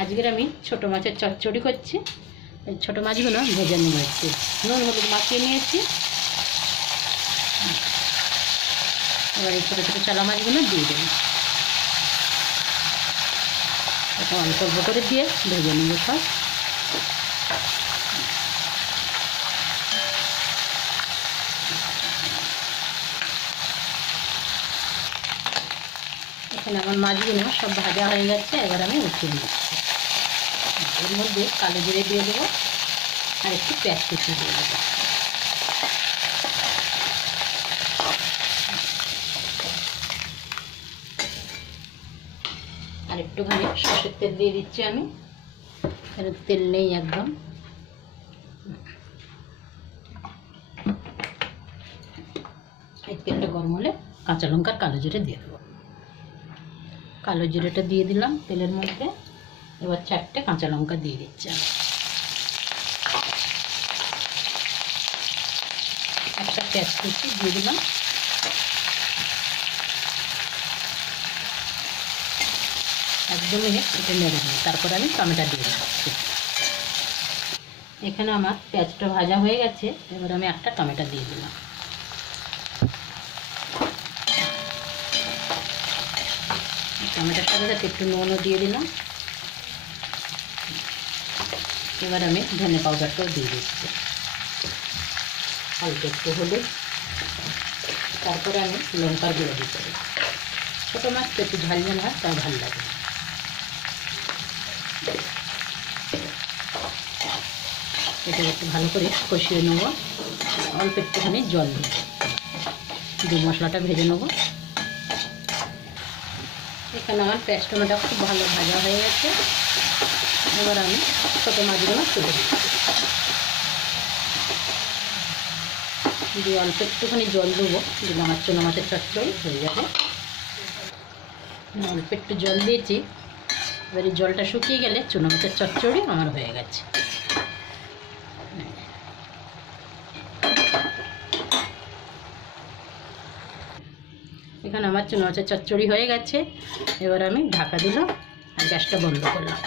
আজকের আমি ছোটো মাছের চচ্চড়ি করছি। এই ছোটো মাছগুলো ভেজে নেব, একটু নুন হলুদ মাখিয়ে নিয়েছি। এবার এই ছোটো ছোটো চালা মাছগুলো দিয়ে দেবো, এটা অল্প অল্প করে দিয়ে ভেজে নেব সব। এখানে আমার মাছগুলো সব ভাজা হয়ে যাচ্ছে, এবার আমি উঠিয়ে নিচ্ছি। এর মধ্যে কালো জিরে দিয়ে দেবো আর একটু পেঁয়াজ কুচি দিয়ে দেবো। আর একটুখানি সরষের তেল দিয়ে দিচ্ছি আমি, এখানে তেল নেই একদম। এই তেলটা গরম হলে কাঁচা লঙ্কার কালো জিরে দিয়ে দেবো। কালো জিরেটা দিয়ে দিলাম তেলের মধ্যে। এবার 4টে কাঁচা লঙ্কা দিয়ে দিচ্ছি আমি। একটা পেঁয়াজ কুচি দিয়ে দিলাম। একদমই এটা নেড়ে দিই, তারপর আমি টমেটো দিয়ে দিচ্ছি। এখানে আমার পেঁয়াজটা ভাজা হয়ে গেছে, এবার আমি একটা টমেটো দিয়ে দিলাম। টমেটোর সাথে একটু নুনও দিয়ে দিলাম। এবার আমি ধনে পাউডারটাও দিয়ে দিচ্ছি, অল্প একটু হলুদ, তারপরে আমি লঙ্কার গুঁড়ো দিতে দেবো। ছোটো মাছ তো একটু ঝাল ঝাল হয়, তাই ভালো লাগে। এটা একটু ভালো করে কষিয়ে নেবো, অল্প একটুখানি জল দিয়ে মশলাটা ভেজে নেবো। এখানে আমার পেঁয়াজ টমেটো খুব ভালো ভাজা হয়ে গেছে। এবার আমি ছোটো মাছগুলো তুলে দিয়ে অল্প একটুখানি জল দেবো, দিলে আমার চুনো মাছের চচ্চড়ি হয়ে যাবে। অল্প একটু জল দিয়েছি, এবার এই জলটা শুকিয়ে গেলে চুনো মাছের চচ্চড়ি আমার হয়ে গেছে। এখানে আমার চুনো মাছের চচ্চড়ি হয়ে গেছে। এবার আমি ঢাকা দিলাম আর গ্যাসটা বন্ধ করলাম।